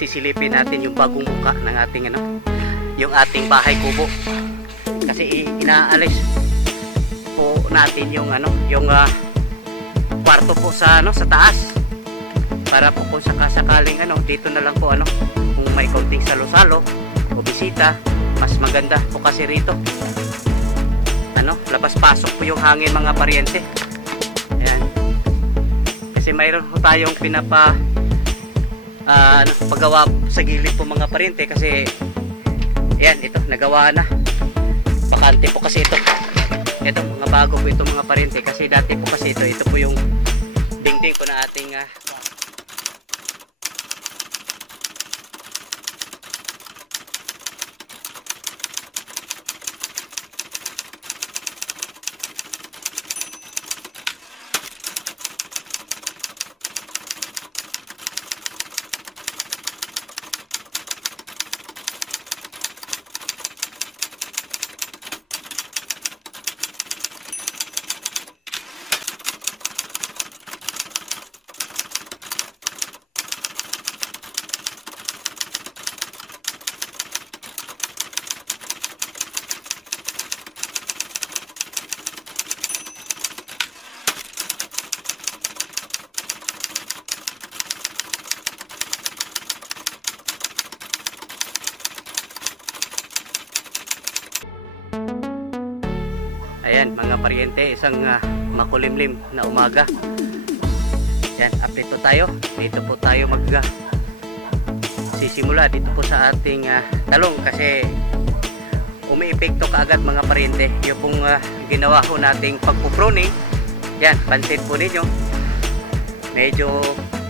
sisilipin natin yung bagong muka ng ating yung ating bahay kubo. Kasi inaalis po natin yung yung kwarto po sa sa taas. Para po kung sakasakaling dito na lang po kung may konting salo-salo o bisita, mas maganda po kasi rito. Labas-pasok po yung hangin mga paryente. Ayan. Kasi mayroon po tayong paggawa sa gilid po mga paryente kasi ayan, ito nagawa na. Bakante po kasi ito. Ito mga bago po ito mga paryente kasi dati po kasi ito po yung dingding po na ating ayan mga paryente, isang makulimlim na umaga. Yan, update po tayo. Dito po tayo sisimula dito po sa ating talong kasi umiepekto kaagad mga paryente yung pong ginawa ho nating pagpupruning. Yan, pansin po ninyo medyo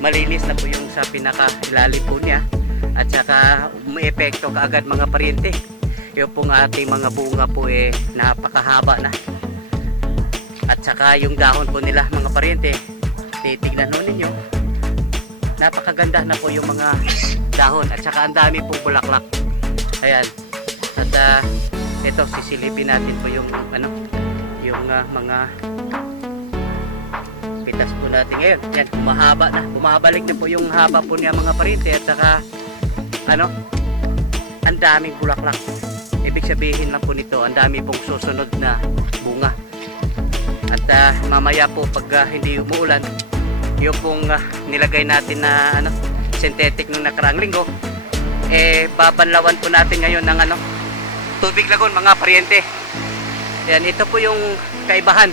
malinis na po yung sa pinakailalim po niya at saka umiepekto kaagad mga paryente yung pong ating mga bunga po napakahaba na. At saka yung dahon po nila mga paryente, titignan ho ninyo, napakaganda na po yung mga dahon at saka ang dami pong bulaklak. Ayan. At ito sisilipin natin po yung yung mga pitas po natin ngayon. Yan, humahaba na. Bumabalik na po yung haba po niya mga paryente at saka ang daming bulaklak. Ibig sabihin lang po nito, ang dami pong susunod na bunga. At mamaya po pag hindi umuulan, yung pong nilagay natin na synthetic nung nakaraang linggo, babanlawan po natin ngayon ng tubig lagon mga paryente. Yan, ito po yung kaibahan.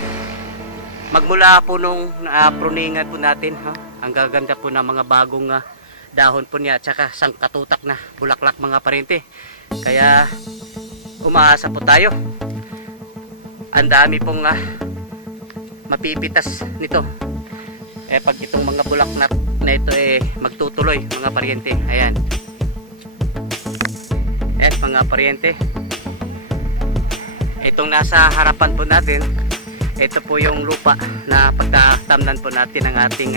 Magmula po nung pruningan po natin, ang gaganda po ng mga bagong dahon po niya at saka sangkatutak na bulaklak mga paryente. Kaya umaasa po tayo. Ang dami pong mapipitas nito pag itong mga bulaklak na ito magtutuloy mga paryente. Ayan, mga paryente, itong nasa harapan po natin, ito po yung lupa na pagtatamnan po natin ng ating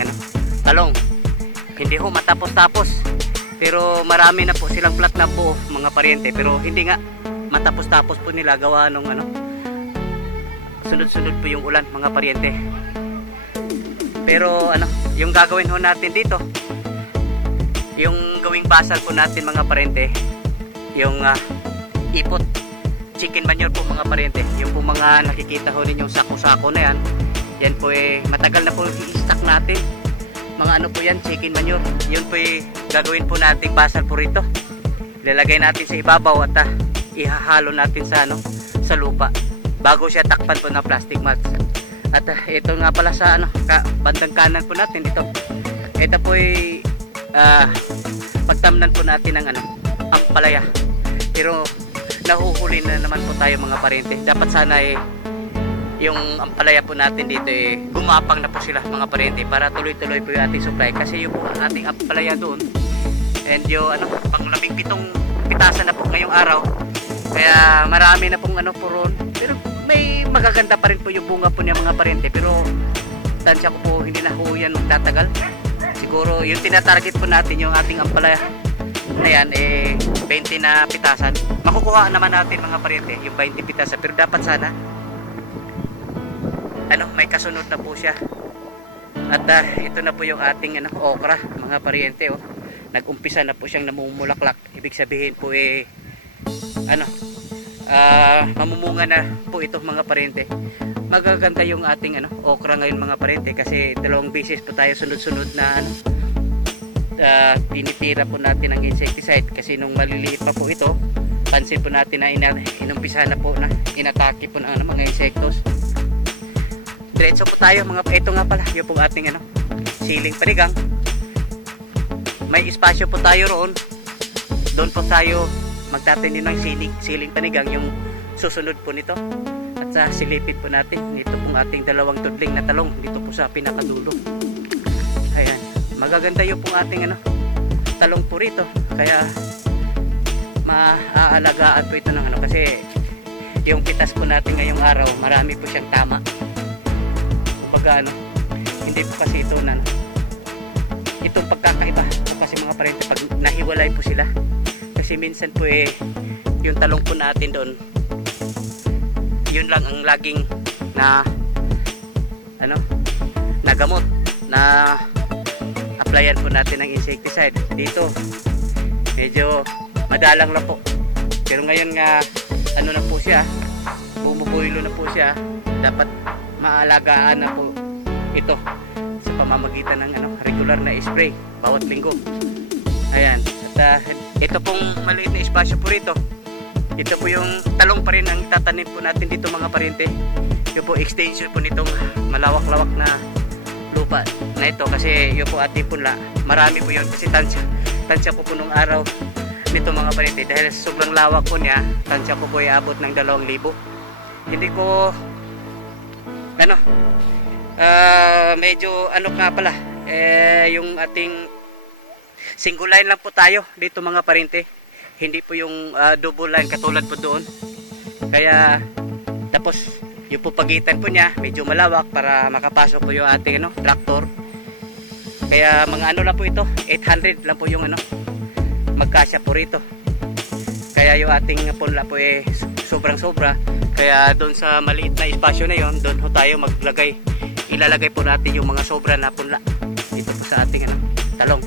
talong. Hindi ho matapos-tapos pero marami na po silang plat na po mga paryente, pero hindi nga matapos-tapos po nila gawa nung sunod-sunod po yung ulan mga paryente. Pero yung gagawin ho natin dito, yung gawing basal po natin mga paryente, yung ipot chicken manure po mga paryente. Yung po mga nakikita ho ninyong sako-sako na yan po matagal na po i-stock natin. Mga po yan, chicken manure. Yun po gagawin po natin basal po rito. Ilalagay natin sa ibabaw at ihahalo natin sa lupa bago siya takpan po ng plastic mats. At ito nga pala sa bandang kanan po natin, ito po pagtamnan po natin ng ampalaya. Pero nahuhuli na naman po tayo mga paryente. Dapat sana yung ampalaya po natin dito gumapang na po sila mga paryente para tuloy-tuloy po yung ating supply. Kasi yung po ating ampalaya doon and yung pang 17 pitasan na po ngayong araw. Kaya marami na pong puron. Pero may magaganda pa rin po yung bunga po niya mga paryente. Pero tansya ko po hindi na po yan magtatagal. Siguro yung tinatarget po natin yung ating ampalaya na yan 20 na pitasan. Makukuha naman natin mga paryente yung 20 pitasan. Pero dapat sana may kasunod na po siya. At ito na po yung ating okra mga paryente. nag-umpisa na po siyang namumulaklak. Ibig sabihin po mamumunga na po ito mga parente. Magaganda yung ating okra ngayon mga parente, kasi 2 beses po tayo sunod-sunod na tinitira po natin ng insecticide, kasi nung maliliit pa po ito, pansin po natin na inumpisa na po na inatake po ng mga insektos. Diretso po tayo mga, ito nga pala yung pong ating siling panigang. May espasyo po tayo roon, doon po tayo magtatanim ng siling panigang, yung susunod po nito. At silipin po natin dito pong ating 2 tudling na talong dito po sa pinakadulo. Ayan, magaganda yung pong ating talong po rito, kaya maaalagaan po ito ng kasi yung pitas po natin ngayong araw, marami po siyang tama. Kumbaga hindi po kasi ito itong pagkakaiba kasi mga parente, pag nahiwalay po sila, kasi minsan po yung talong po natin doon, yun lang ang laging na nagamot na applyan po natin ng insecticide. Dito medyo madalang lang po, pero ngayon nga na po siya, bumubuhilo na po siya, dapat maalagaan na po ito sa pamamagitan ng regular na spray bawat linggo. Ayan, at ito pong maliit na espasyo po rito, ito po yung talong pa rin ang tatanim po natin dito mga parente. Yung po extension po nitong malawak-lawak na lupa na ito, kasi yung po ating punla, marami po yun, kasi tansya po nung araw nito mga parente, dahil sobrang lawak po niya, tansya po ay abot ng 2,000. Hindi ko medyo nga pala, yung ating single line lang po tayo dito mga parente, hindi po yung double line katulad po doon. Kaya tapos yung po pagitan po niya medyo malawak para makapasok po yung ating tractor. Kaya mga lang po ito, 800 lang po yung magkasya po rito. Kaya yung ating punla po sobrang sobra. Kaya doon sa maliit na espasyo na yon, doon po tayo ilalagay po natin yung mga sobra na punla dito po sa ating talong.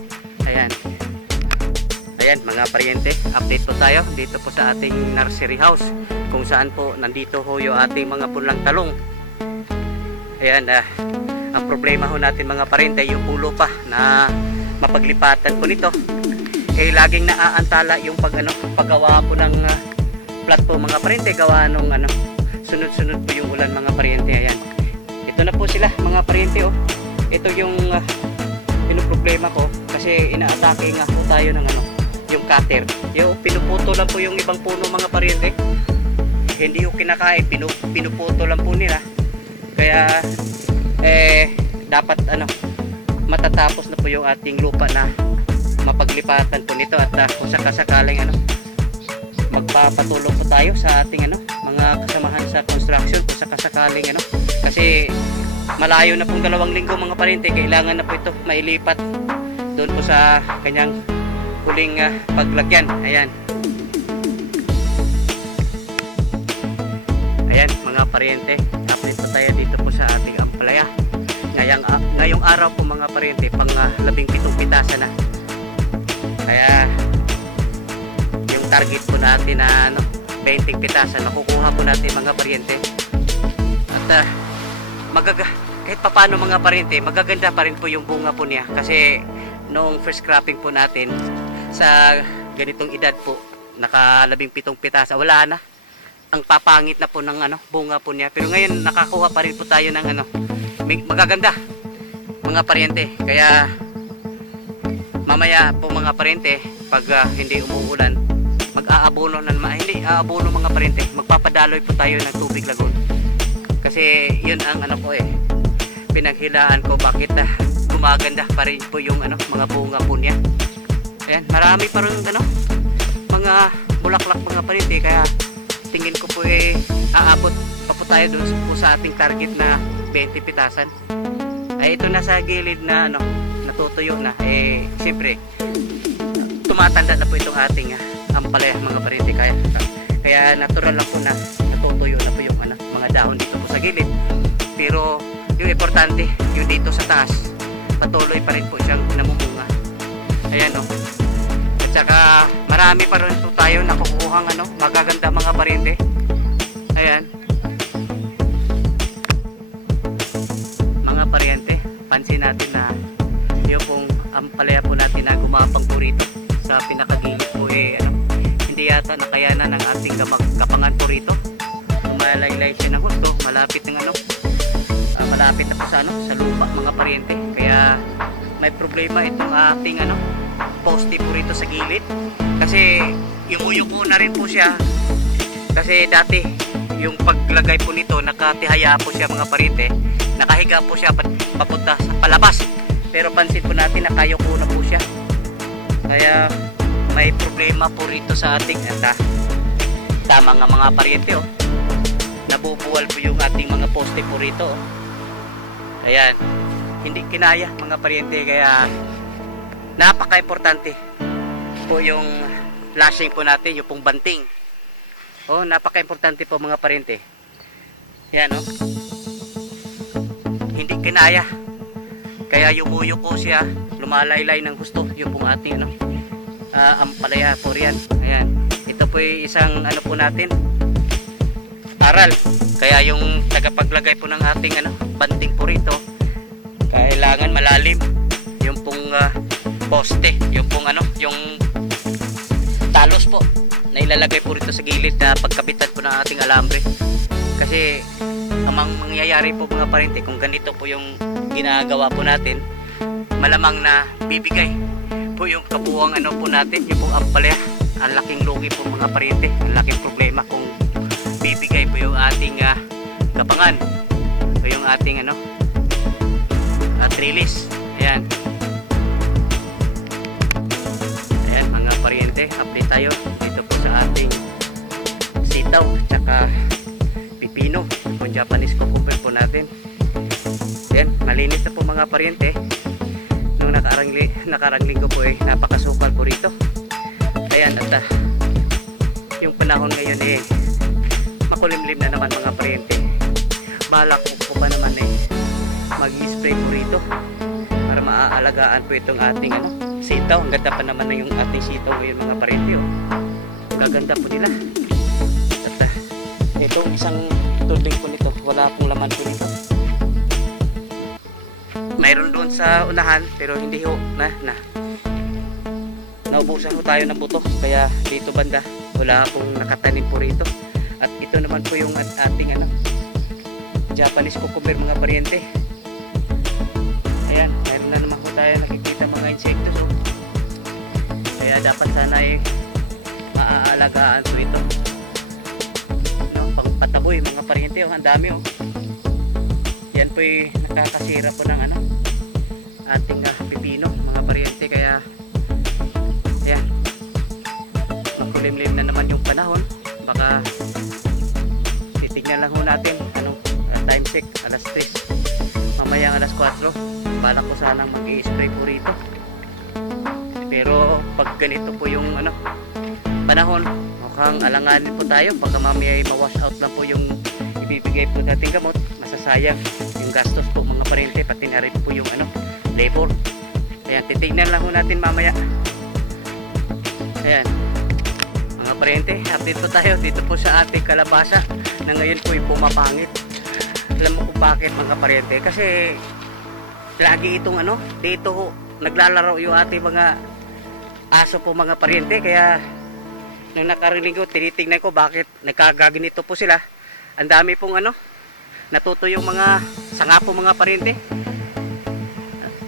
Ayan mga pariente, update po tayo dito po sa ating nursery house, kung saan po nandito ho yung ating mga punlang talong. Ayan, ang problema ho natin mga pariente, yung pulo pa na mapaglipatan po nito, laging naaantala yung paggawa po ng plat po mga pariente, gawa nung sunod-sunod po yung ulan mga pariente. Ayan, ito na po sila mga pariente. Ito yung problema ko, kasi inaatake nga po tayo ng yung cutter. Yung pinuputo lang po yung ibang puno mga pariente, hindi yung kinakain, pinuputo lang po nila. Kaya dapat matatapos na po yung ating lupa na mapaglipatan po nito. At kung sakasakaling magpapatulong po tayo sa ating mga kasamahan sa construction, kung sakasakaling kasi malayo na pong 2 linggo mga pariente, kailangan na po ito mailipat doon po sa kanyang huling paglagyan. Ayan mga pariente, update po tayo dito po sa ating ampalaya. Ngayong araw po mga pariente, pang 17 pitasan na. Kaya yung target po natin na 20 pitasan nakukuha po natin mga pariente. At kahit papano mga pariente, magaganda pa rin po yung bunga po niya, kasi noong first cropping po natin sa ganitong edad po, naka 17 pitasa, wala na, ang papangit na po ng bunga po niya. Pero ngayon nakakuha pa rin po tayo ng magaganda mga pariente. Kaya mamaya po mga pariente, pag hindi umuulan, mag-aabono hindi aabono mga pariente, magpapadaloy po tayo ng tubig lagon, kasi yun ang pinaghilaan ko bakit gumaganda pa rin po yung mga bunga po niya. Ayan, marami pa rin mga bulaklak mga pariente, kaya tingin ko po aabot pa po tayo doon po sa ating target na 20 pitasan. Ito na sa gilid na natutuyo na, siyempre tumatanda na po itong ating ampalaya mga pariente. Kaya natural lang po na natutuyo na po yung mga dahon dito po sa gilid. Pero yung importante, yung dito sa taas, patuloy pa rin po siyang namumunga. Ayan o. At saka marami pa rin po tayo nakukuhang ano, magaganda mga paryente. Ayan. Mga paryente, pansin natin na yung pong ampalaya po natin na gumapang po rito sa pinakagilid po ano, hindi yata nakayanan ng ating kapangan po rito. Lumalaylay siya ng gusto, malapit ng ano, malapit na po sa ano, sa lupa mga paryente. Kaya may problema itong ating ano, poste po rito sa gilid. Kasi yumuyuko na rin po siya. Kasi dati yung paglagay po nito nakatihaya po siya mga paryente. Nakahiga po siya papunta sa palabas. Pero pansin po natin nakayuko na po siya. Kaya may problema po rito sa ating tama nga mga paryente oh. Nabubuwal po yung ating mga poste po rito oh. Ayan, hindi kinaya mga paryente. Kaya napaka-importante po yung flashing po natin, yung pong banting oh, napaka-importante po mga paryente. Yan oh, hindi kinaya. Kaya yumuyuko siya, lumalaylay ng gusto yung pong ating ano, ampalaya po riyan. Ayan, ito po yung isang ano po natin, aral. Kaya yung tagapaglagay po ng ating ano, banting po rito, kailangan malalim yung pong poste, yung pong ano, yung talos po na ilalagay po rito sa gilid na pagkabitan po ng ating alambre. Kasi ang mangyayari po mga paryente, kung ganito po yung ginagawa po natin, malamang na bibigay po yung kabuuang ano po natin, yung pong ampalaya. Ang laking lugi po mga paryente, ang laking problema kung bibigay po yung ating kapangan o yung ating ano, trellis. Ayan. Ayan mga paryente, update tayo dito po sa ating sitaw tsaka pipino, yung Japanese cucumber po natin. Ayan, malinis na po mga paryente. Nung nakarang linggo po napakasukal po rito. Ayan, at yung panahon ngayon makulimlim na naman mga paryente. Balak po pa naman mag-spray po rito para maaalagaan po itong ating ano, sitaw. Ang ganda pa naman na yung ating sitaw ngayon mga paryente oh. Gaganda po nila. At itong isang tudling po nito, wala pong laman po nito. Mayroon doon sa unahan pero hindi ho naubusan ho tayo ng buto. Kaya dito banda wala pong nakatanim po rito. At ito naman po yung ating ano, Japanese cucumber mga paryente. Ayan, mayroon na naman po tayo nakikita mga insektos oh. Kaya dapat sana maaalagaan po ito no, pang pataboy mga paryente oh. Ang dami oh. Yan po nakakasira po ng ano, ating pipino mga paryente. Kaya ayan, makulimlim na naman yung panahon. Baka titignan lang ho natin anong time check, alas 3 mamayang alas 4. Balak ko sanang mag-i-spray po rito, pero pag ganito po yung ano, panahon, mukhang alanganin po tayo. Baka mamaya ma-wash out lang po yung ibibigay po nating gamot. Masasayang yung gastos po mga paryente, pati na rin po yung ano, labor. Ayan, titignan lang ho natin mamaya. Ayan mga paryente, update po tayo dito po sa ating kalabasa na ngayon po pumapangit. Alam mo kung bakit mga paryente? Kasi lagi itong ano, dito naglalaro yung ating mga aso po mga paryente. Kaya nung nakarinig ko, tinitingnan ko bakit nagkagaganito po sila. Ang dami pong ano, natuto yung mga sanga po mga paryente.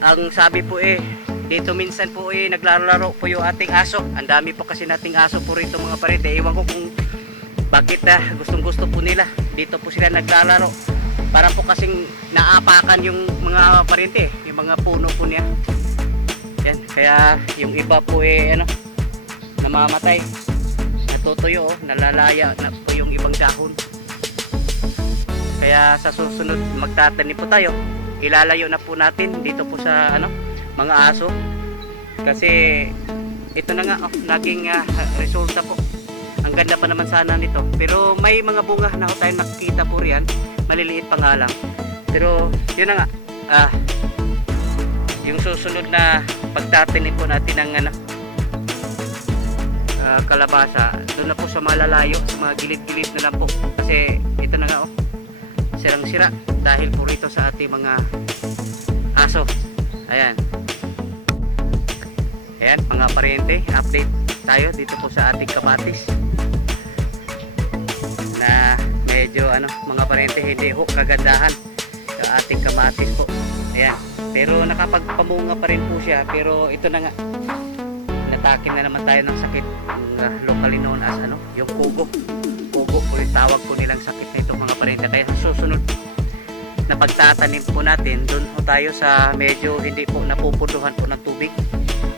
Ang sabi po dito minsan po naglalaro po yung ating aso. Ang dami po kasi nating aso po rito mga paryente. Ewan ko kung bakit gustong gusto po nila. Dito po sila naglalaro. Para po kasing naapakan yung mga paryente, yung mga puno po niya. Yan, kaya yung iba po ano, namamatay. Natutuyo nalalaya na po yung ibang dahon. Kaya sa susunod magtatanim po tayo. Ilalayo na po natin dito po sa ano, mga aso. Kasi ito na nga naging resulta po. Ang ganda pa naman sana nito. Pero may mga bunga na tayo nakikita po riyan. Maliliit pa nga lang. Pero yun na nga. yung susunod na pagtatanim po natin ng ano, kalabasa, doon na po sa malalayo, sa mga gilid-gilid na lang po, kasi ito na nga, oh, sirang-sira dahil po rito sa ating mga aso. Ayan, ayan mga paryente, update tayo dito po sa ating kamatis na medyo ano mga paryente, hindi ho kagandahan sa ating kamatis po. Ayan, pero nakapagpamunga pa rin po siya, pero ito na nga, natakin na naman tayo ng sakit, locally known as ano, yung kugo po yung tawag po nilang sakit na ito mga paryente. Kaya susunod na pagtatanim po natin, doon po tayo sa medyo hindi po napupunduhan po ng tubig,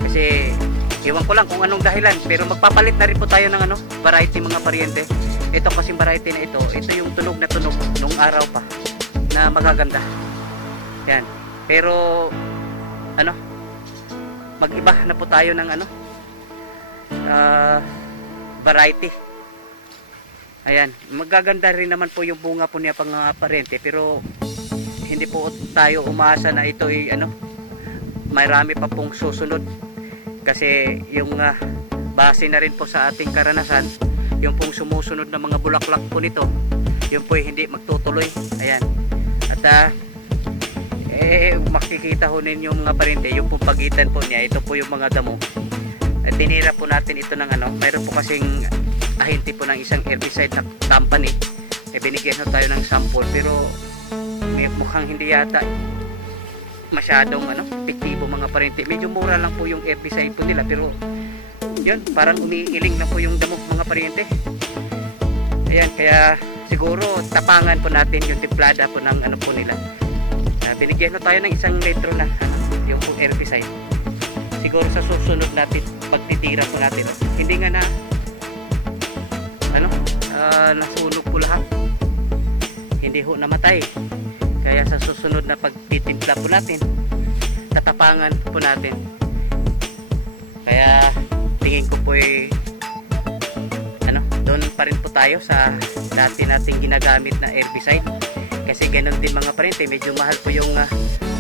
kasi iwan ko lang kung anong dahilan, pero magpapalit na rin po tayo ng ano, variety mga paryente. Ito kasing variety na ito yung tunog na tunog nung araw pa na magaganda. Yan, pero ano, mag-iba na po tayo ng ano, variety. Ayan, magaganda rin naman po yung bunga po niya pang paryente, pero hindi po tayo umasa na ito ay ano, marami pa pong susunod, kasi yung base na rin po sa ating karanasan, yung pong sumusunod na mga bulaklak po nito, yung po hindi magtutuloy. Ayan, at makikita ho ninyo mga paryente, yung pong pagitan po niya, ito po yung mga damo. At tinira po natin ito ng ano, mayroon po kasing ahente po ng isang herbicide na company, binigyan ho tayo ng sample, pero mukhang hindi yata masyadong ano, epektibo mga paryente. Medyo mura lang po yung herbicide po nila, pero yun, parang umiiling na po yung damo mga paryente. Ayan, kaya siguro tapangan po natin yung timplada po ng ano po nila. Binigyan na tayo ng 1 litro na ano, yung po herbicide. Siguro sa susunod natin pagtitira po natin, hindi nga na ano, nasunog po lahat, hindi ho namatay. Kaya sa susunod na pagtitimpla po natin, tatapangan po natin. Kaya tingin ko po ano, doon pa rin po tayo sa dati nating ginagamit na herbicide, kasi ganun din mga paryente, medyo mahal po yung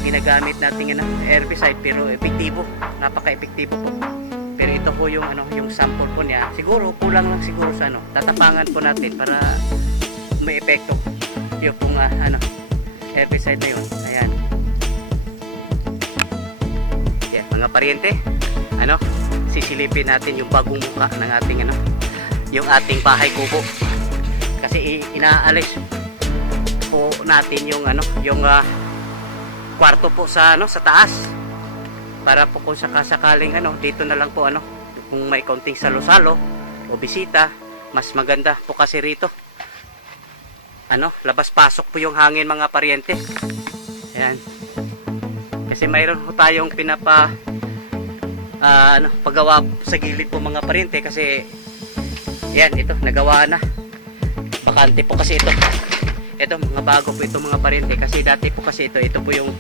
ginagamit nating ano, herbicide, pero epektibo, napaka-epektibo po. Pero ito po yung ano, yung sample po niya, siguro kulang lang siguro sa ano, tatapangan po natin para may epekto yung pong ano, herbicide na yun. Ayan. Yeah, mga paryente, ano, sisilipin natin yung bagong mukha ng ating ano, yung ating bahay kubo, kasi inaalis po natin yung ano, yung kwarto po sa ano, sa taas, para po kung sakasakaling ano, dito na lang po ano, kung may konting salo-salo o bisita, mas maganda po kasi rito ano, labas-pasok po yung hangin mga paryente. Ayan, kasi mayroon po tayong pinapa ano, paggawa sa gilid po mga paryente, kasi yan, ito nagawa na, bakante po kasi ito mga bago po ito mga paryente, kasi dati po kasi ito po yung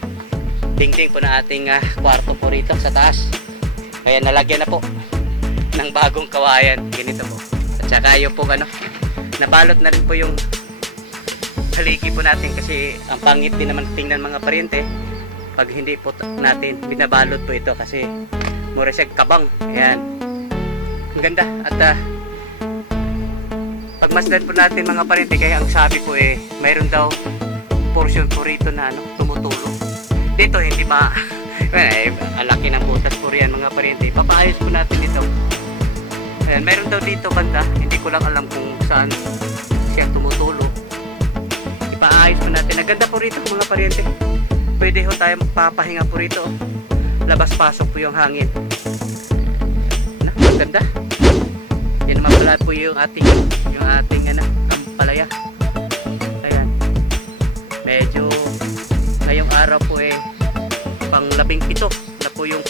dingding po na ating kwarto po rito sa taas, kaya nalagyan na po ng bagong kawayan, ganito po. At saka yung po ano, nabalot na rin po yung haligi po natin, kasi ang pangit din naman tingnan mga paryente pag hindi po natin binabalot po ito, kasi mura siya kabang. Ayan, ang ganda. At pagmasdan po natin mga paryente, kaya ang sabi po mayroon daw portion po rito na ano, tumutulong dito, hindi ba alaki ng butas po riyan mga paryente. Papaayos po natin ito. Ayan, mayroon daw dito banda, hindi ko lang alam kung saan siya tumutulong. Ipaayos po natin. Ang ganda po rito mga paryente, pwede ho tayo papahinga po rito, labas-pasok po yung hangin na, ang ganda. Yan naman pala po yung ating ano, ampalaya. Ayan, medyo ngayong araw po pang 17 na po yung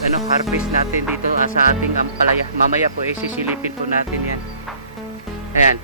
ano, harvest natin dito sa ating ampalaya. Mamaya po sisilipin po natin yan. Ayan,